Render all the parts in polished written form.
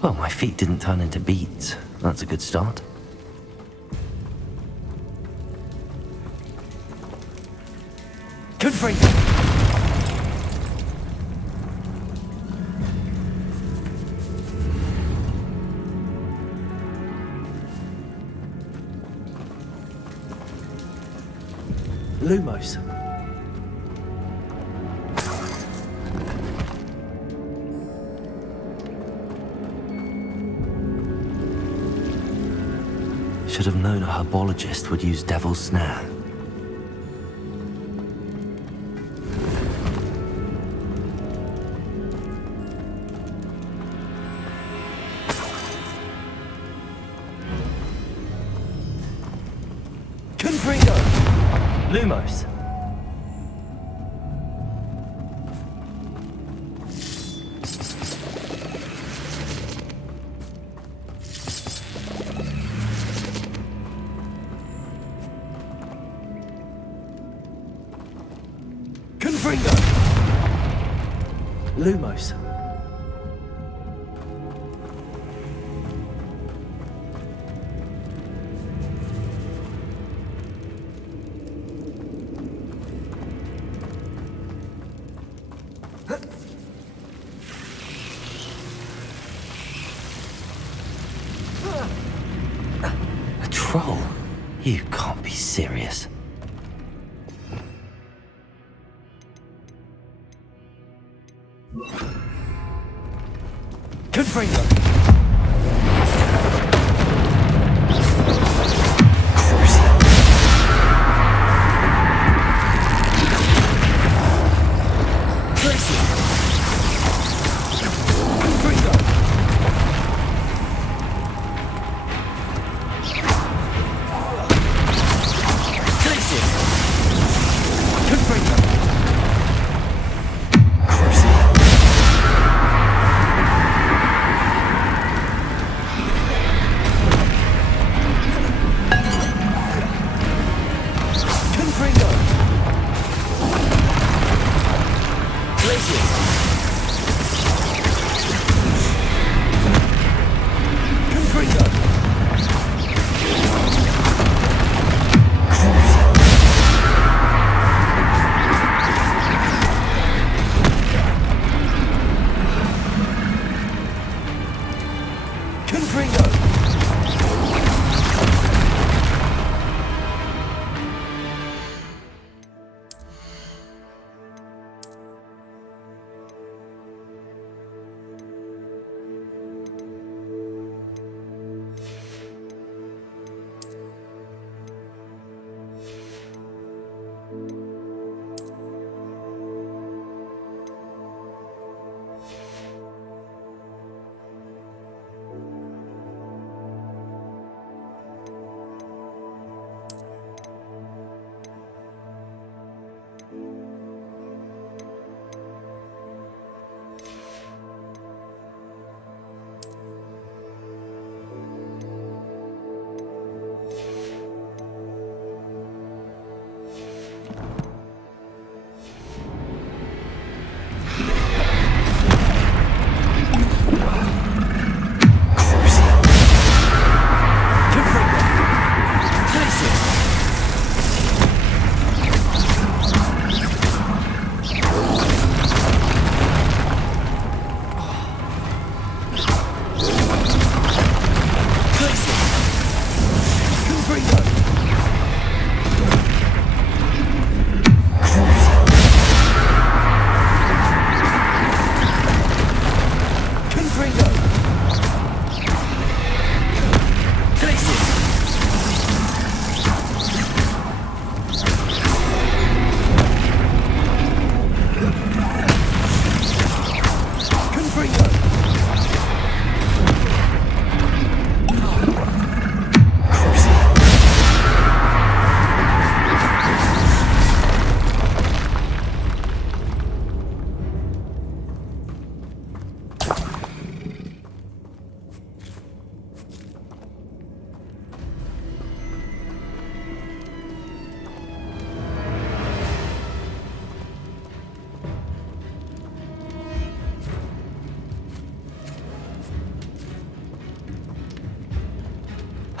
Well, my feet didn't turn into beads. That's a good start. Confringo! Lumos. Should have known a herbologist would use Devil's Snare. Confringo! Lumos. Confringo! Lumos. A troll? You can't be serious. Confringo!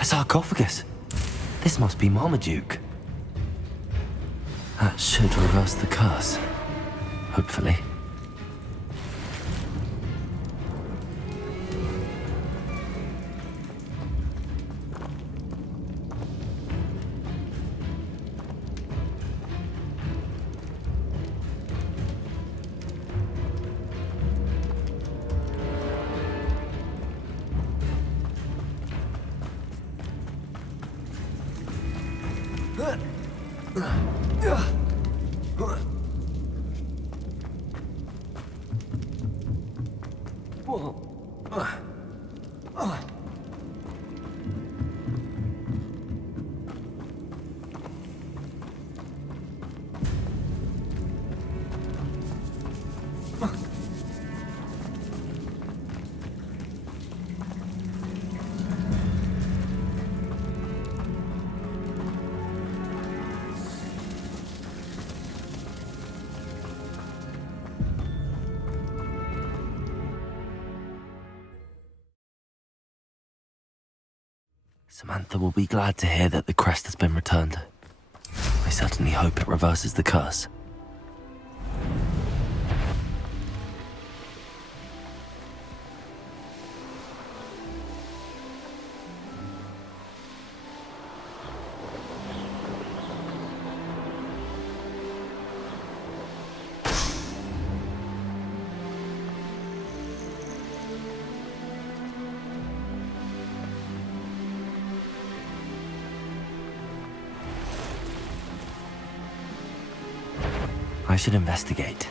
A sarcophagus. This must be Marmaduke. That should reverse the curse. Hopefully. Samantha will be glad to hear that the crest has been returned. I certainly hope it reverses the curse. I should investigate.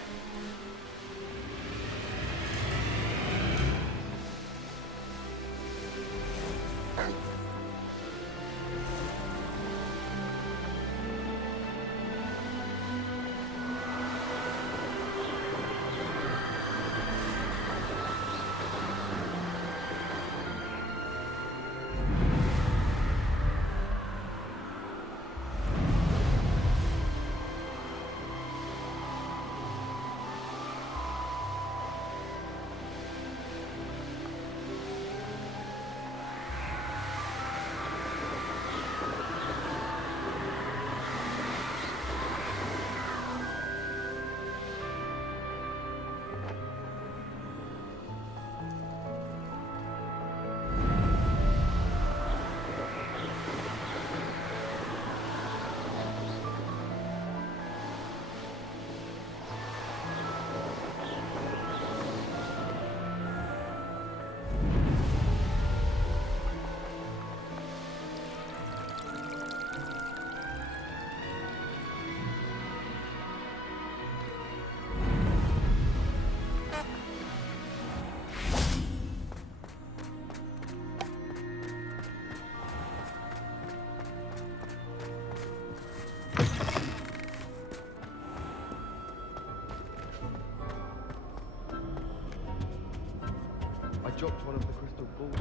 I dropped one of the crystal balls.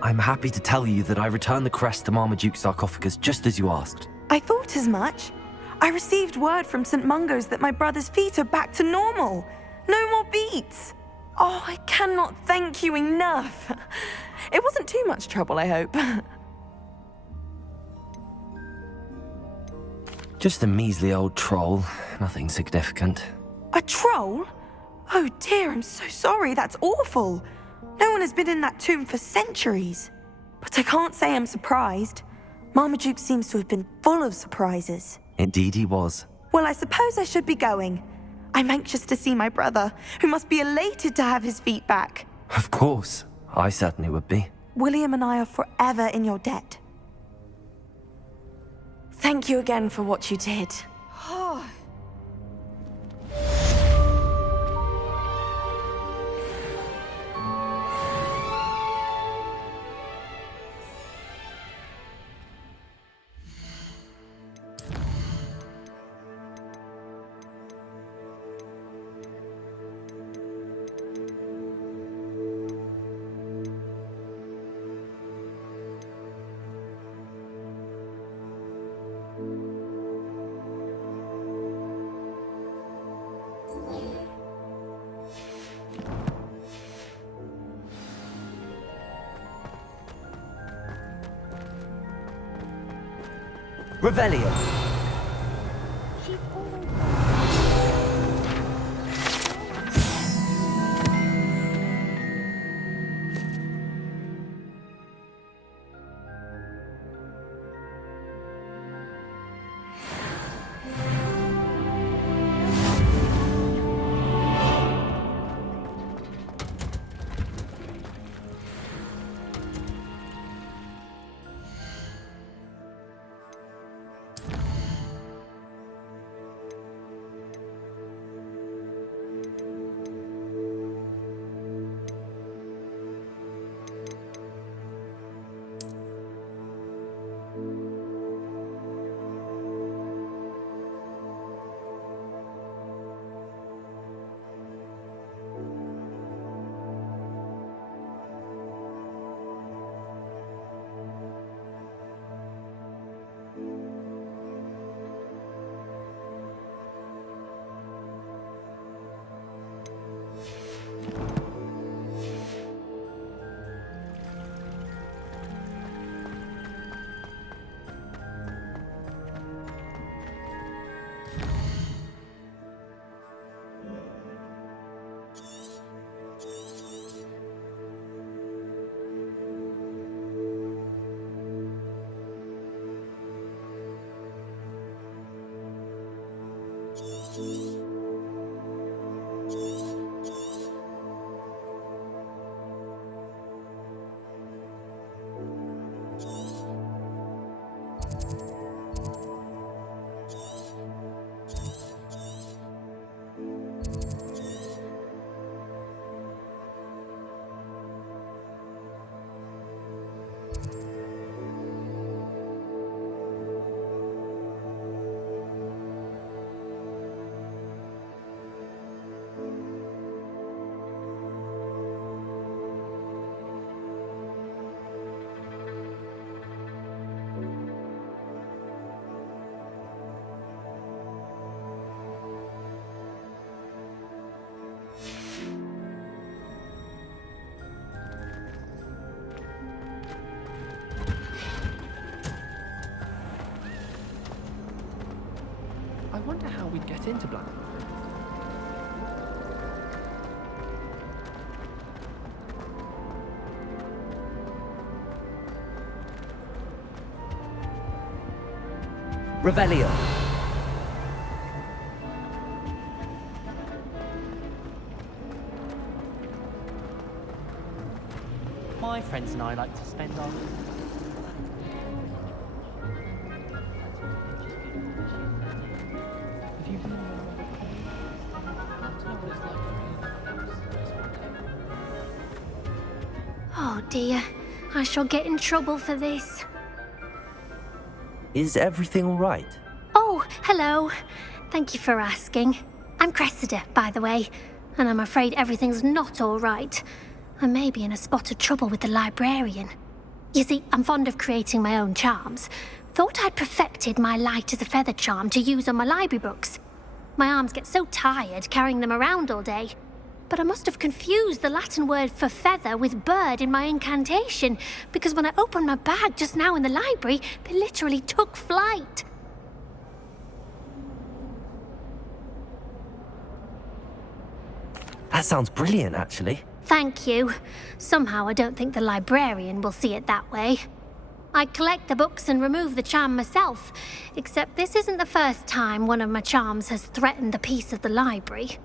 I'm happy to tell you that I returned the crest to Marmaduke's sarcophagus just as you asked. I thought as much. I received word from St. Mungo's that my brother's feet are back to normal. No more beats. Oh, I cannot thank you enough. It wasn't too much trouble, I hope. Just a measly old troll, nothing significant. A troll? Oh dear, I'm so sorry, that's awful. No one has been in that tomb for centuries. But I can't say I'm surprised. Marmaduke seems to have been full of surprises. Indeed he was. Well, I suppose I should be going. I'm anxious to see my brother, who must be elated to have his feet back. Of course, I certainly would be. William and I are forever in your debt. Thank you again for what you did. Revelio. I wonder how we'd get into Black. Revelio. My friends and I like to spend our... Have you been on Oh dear, I shall get in trouble for this. Is everything all right? Oh, hello. Thank you for asking. I'm Cressida, by the way, and I'm afraid everything's not all right. I may be in a spot of trouble with the librarian. You see, I'm fond of creating my own charms. Thought I'd perfected my light as a feather charm to use on my library books. My arms get so tired carrying them around all day. But I must have confused the Latin word for feather with bird in my incantation, because when I opened my bag just now in the library, they literally took flight. That sounds brilliant, actually. Thank you. Somehow I don't think the librarian will see it that way. I collect the books and remove the charm myself, except this isn't the first time one of my charms has threatened the peace of the library.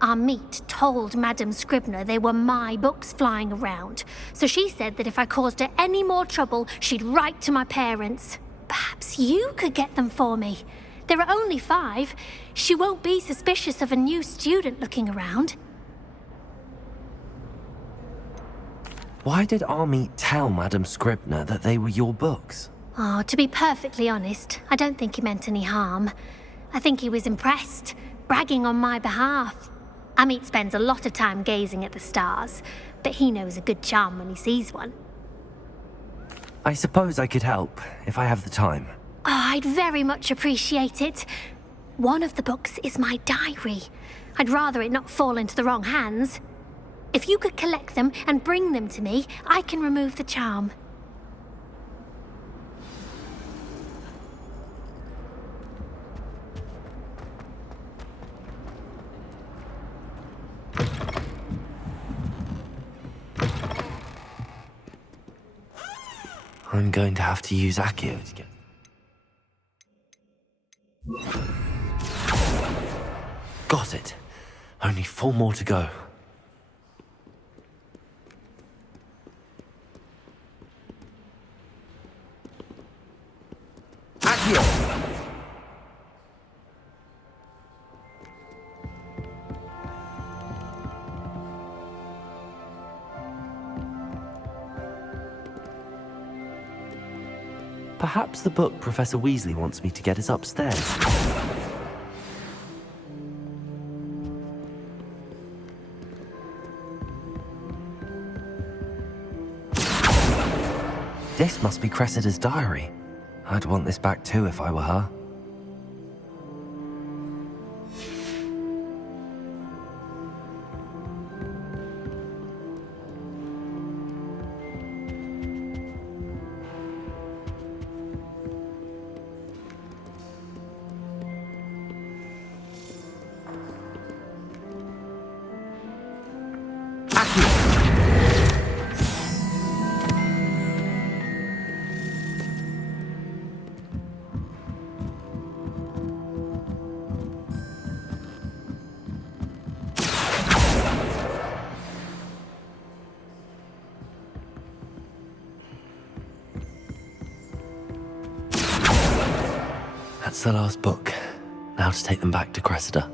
Our meet told Madame Scribner they were my books flying around, so she said that if I caused her any more trouble, she'd write to my parents. Perhaps you could get them for me. There are only 5. She won't be suspicious of a new student looking around. Why did Army tell Madame Scribner that they were your books? Oh, to be perfectly honest, I don't think he meant any harm. I think he was impressed, bragging on my behalf. Amit spends a lot of time gazing at the stars, but he knows a good charm when he sees one. I suppose I could help, if I have the time. Oh, I'd very much appreciate it. One of the books is my diary. I'd rather it not fall into the wrong hands. If you could collect them and bring them to me, I can remove the charm. I'm going to have to use Accio to get... Got it. Only 4 more to go. Accio! Perhaps the book Professor Weasley wants me to get is upstairs. This must be Cressida's diary. I'd want this back too if I were her. That's the last book. Now to take them back to Cressida.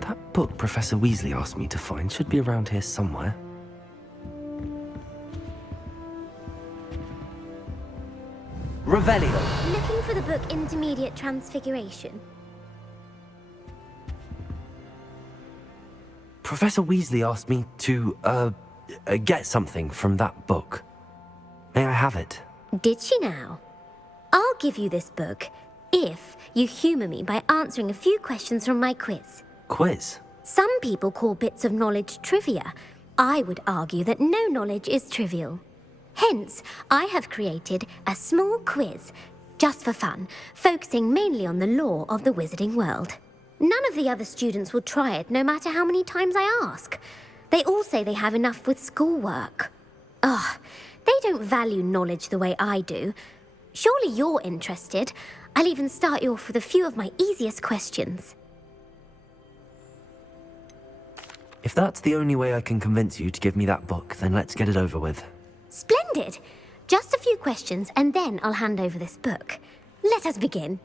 That book Professor Weasley asked me to find should be around here somewhere. Revelio. Looking for the book Intermediate Transfiguration? Professor Weasley asked me to, get something from that book. May I have it? Did she now? I'll give you this book if you humour me by answering a few questions from my quiz. Quiz? Some people call bits of knowledge trivia. I would argue that no knowledge is trivial. Hence, I have created a small quiz, just for fun, focusing mainly on the lore of the wizarding world. None of the other students will try it, no matter how many times I ask. They all say they have enough with schoolwork. Ugh, they don't value knowledge the way I do. Surely you're interested. I'll even start you off with a few of my easiest questions. If that's the only way I can convince you to give me that book, then let's get it over with. Splendid! Just a few questions, and then I'll hand over this book. Let us begin.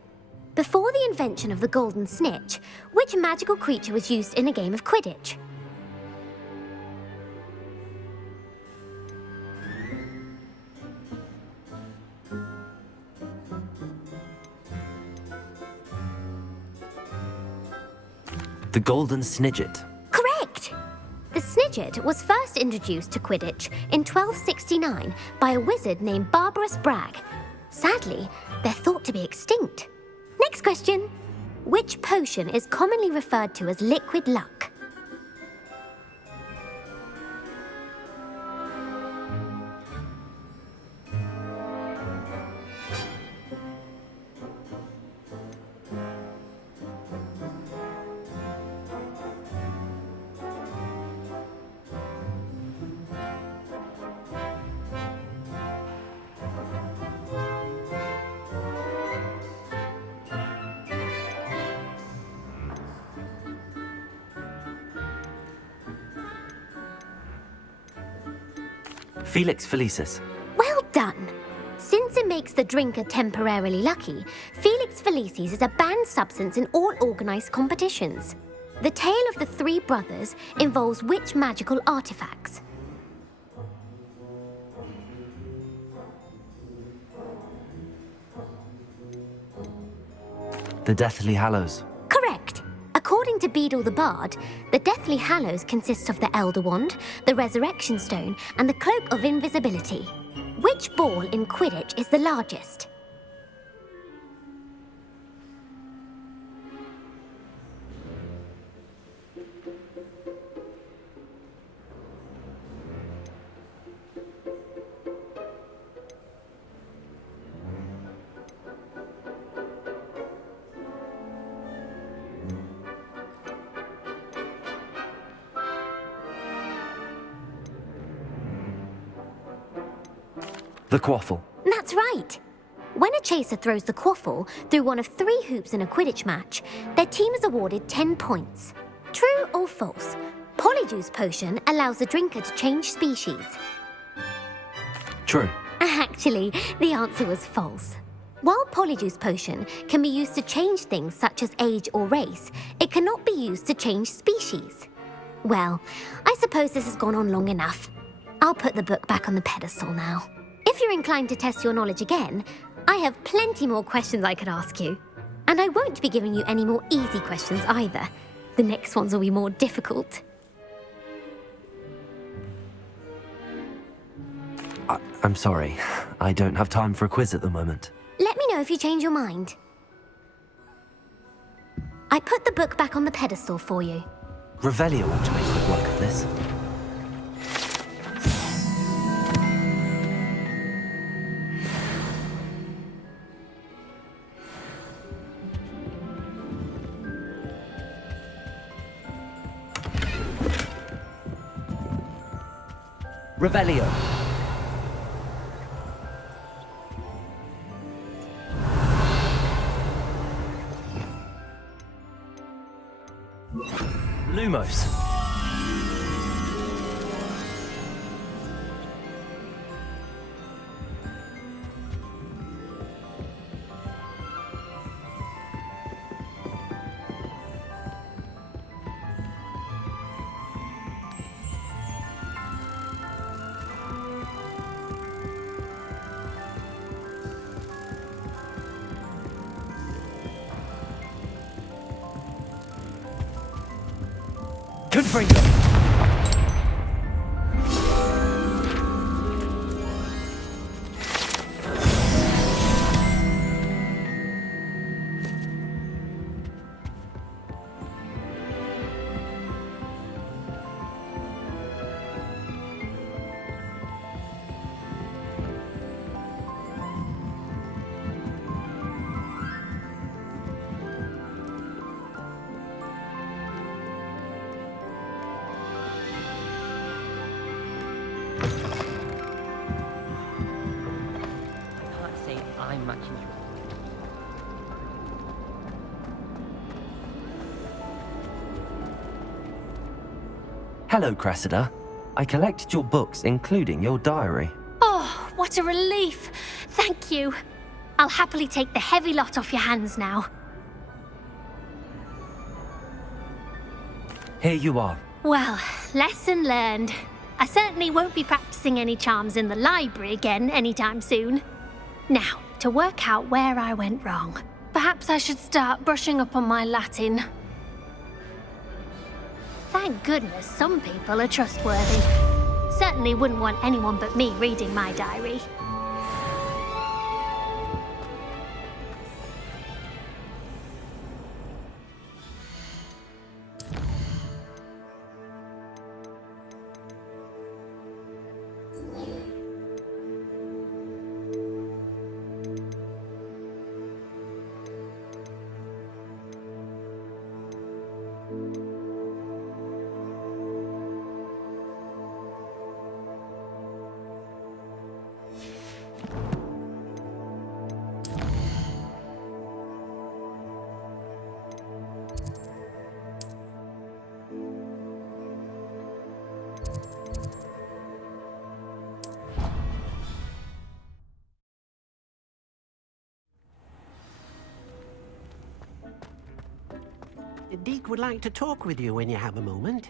Before the invention of the golden snitch, which magical creature was used in a game of Quidditch? The Golden Snidget. Correct! The Snidget was first introduced to Quidditch in 1269 by a wizard named Barbarous Bragg. Sadly, they're thought to be extinct. Next question. Which potion is commonly referred to as liquid luck? Felix Felicis. Well done! Since it makes the drinker temporarily lucky, Felix Felicis is a banned substance in all organised competitions. The tale of the 3 brothers involves which magical artifacts? The Deathly Hallows. Correct. According to Beedle the Bard, the Deathly Hallows consists of the Elder Wand, the Resurrection Stone, and the Cloak of Invisibility. Which ball in Quidditch is the largest? The quaffle. That's right. When a chaser throws the quaffle through one of 3 hoops in a Quidditch match, their team is awarded 10 points. True or false? Polyjuice Potion allows the drinker to change species. True. Actually, the answer was false. While Polyjuice Potion can be used to change things such as age or race, it cannot be used to change species. Well, I suppose this has gone on long enough. I'll put the book back on the pedestal now. If you're inclined to test your knowledge again, I have plenty more questions I could ask you. And I won't be giving you any more easy questions either. The next ones will be more difficult. I'm sorry. I don't have time for a quiz at the moment. Let me know if you change your mind. I put the book back on the pedestal for you. Revelio ought to make quick work of this. Revelio. Lumos. Confringo. I can't say I'm much interested. Hello, Cressida. I collected your books, including your diary. Oh, what a relief. Thank you. I'll happily take the heavy lot off your hands now. Here you are. Well, lesson learned. I certainly won't be practicing any charms in the library again anytime soon. Now, to work out where I went wrong. Perhaps I should start brushing up on my Latin. Thank goodness some people are trustworthy. Certainly wouldn't want anyone but me reading my diary. Deke would like to talk with you when you have a moment.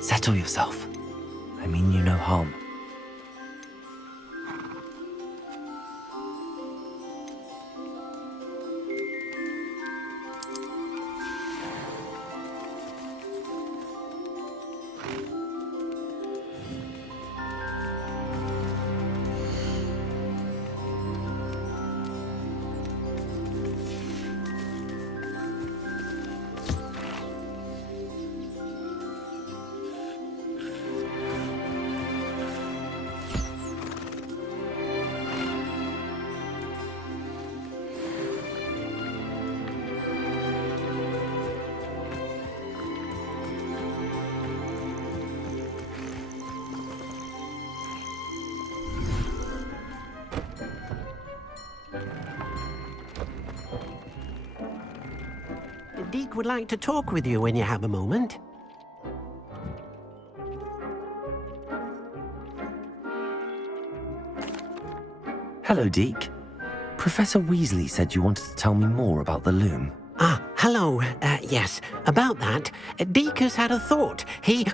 Settle yourself. I mean you no harm. Deek would like to talk with you when you have a moment. Hello, Deke. Professor Weasley said you wanted to tell me more about the loom. Ah, hello. Yes, about that. Deek has had a thought. He...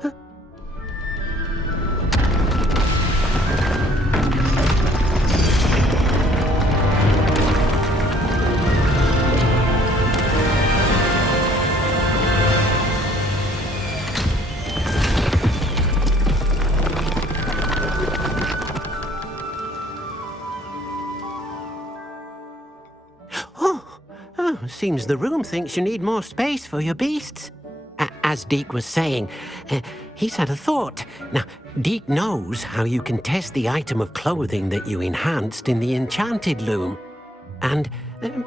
Seems the room thinks you need more space for your beasts. As Deek was saying, he's had a thought. Now, Deek knows how you can test the item of clothing that you enhanced in the enchanted loom. And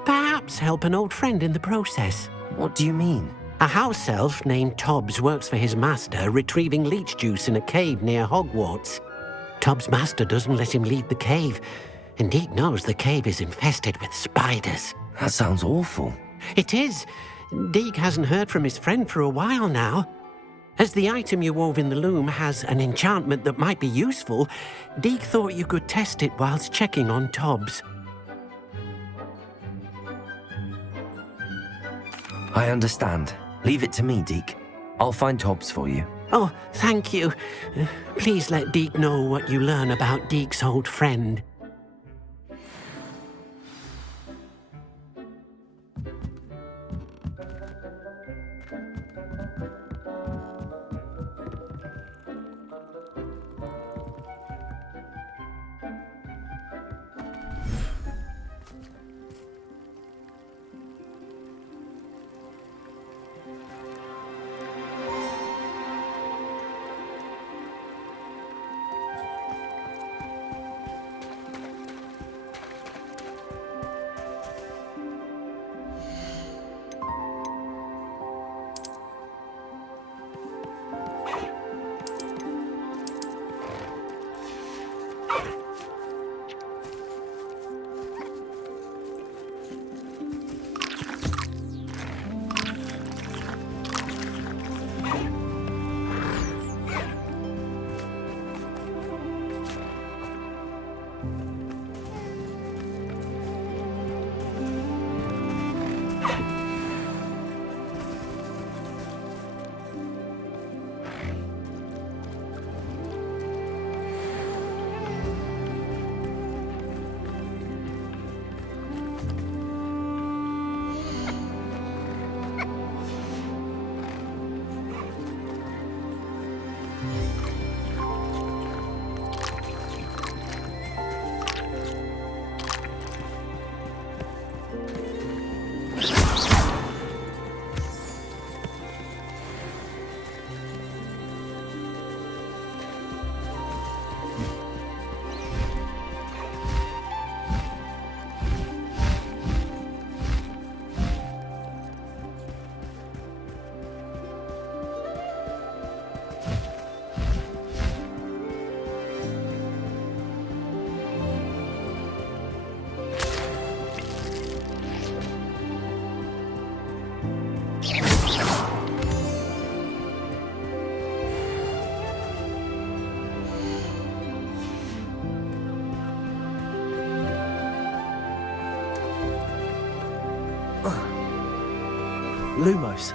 perhaps help an old friend in the process. What do you mean? A house elf named Tobbs works for his master retrieving leech juice in a cave near Hogwarts. Tobbs' master doesn't let him leave the cave, and Deek knows the cave is infested with spiders. That sounds awful. It is. Deek hasn't heard from his friend for a while now. As the item you wove in the loom has an enchantment that might be useful, Deek thought you could test it whilst checking on Tobbs. I understand. Leave it to me, Deke. I'll find Tobbs for you. Oh, thank you. Please let Deek know what you learn about Deek's old friend. Lumos.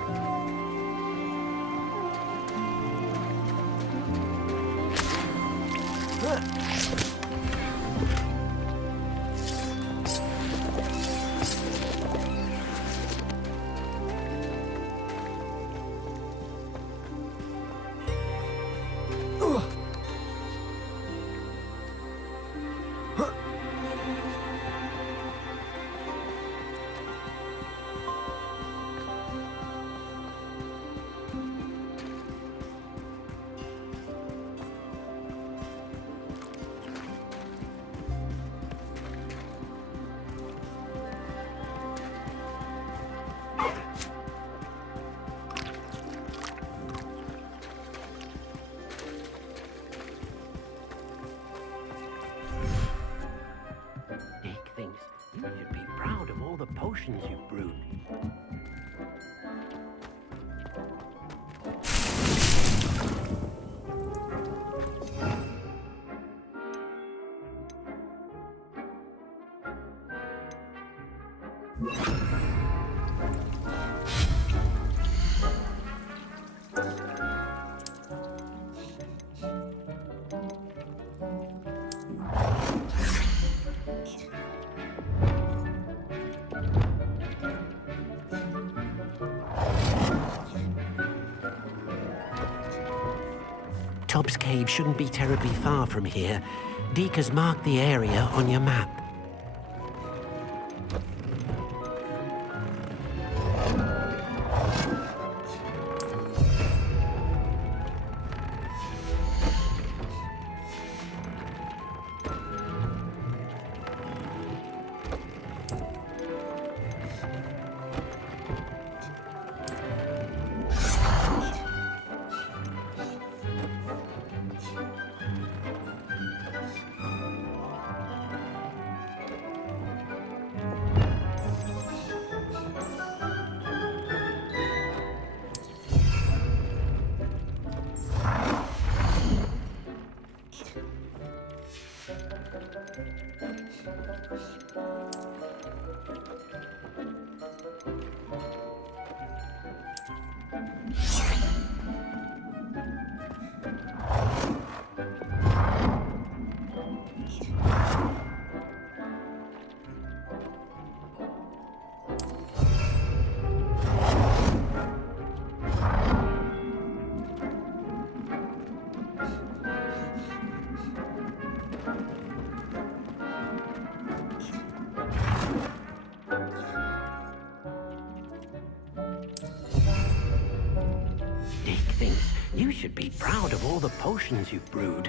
Dick thinks you should be proud of all the potions you've brewed. Tubbs Cave shouldn't be terribly far from here. Deke has marked the area on your map. Dick thinks you should be proud of all the potions you've brewed.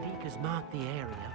Deke has marked the area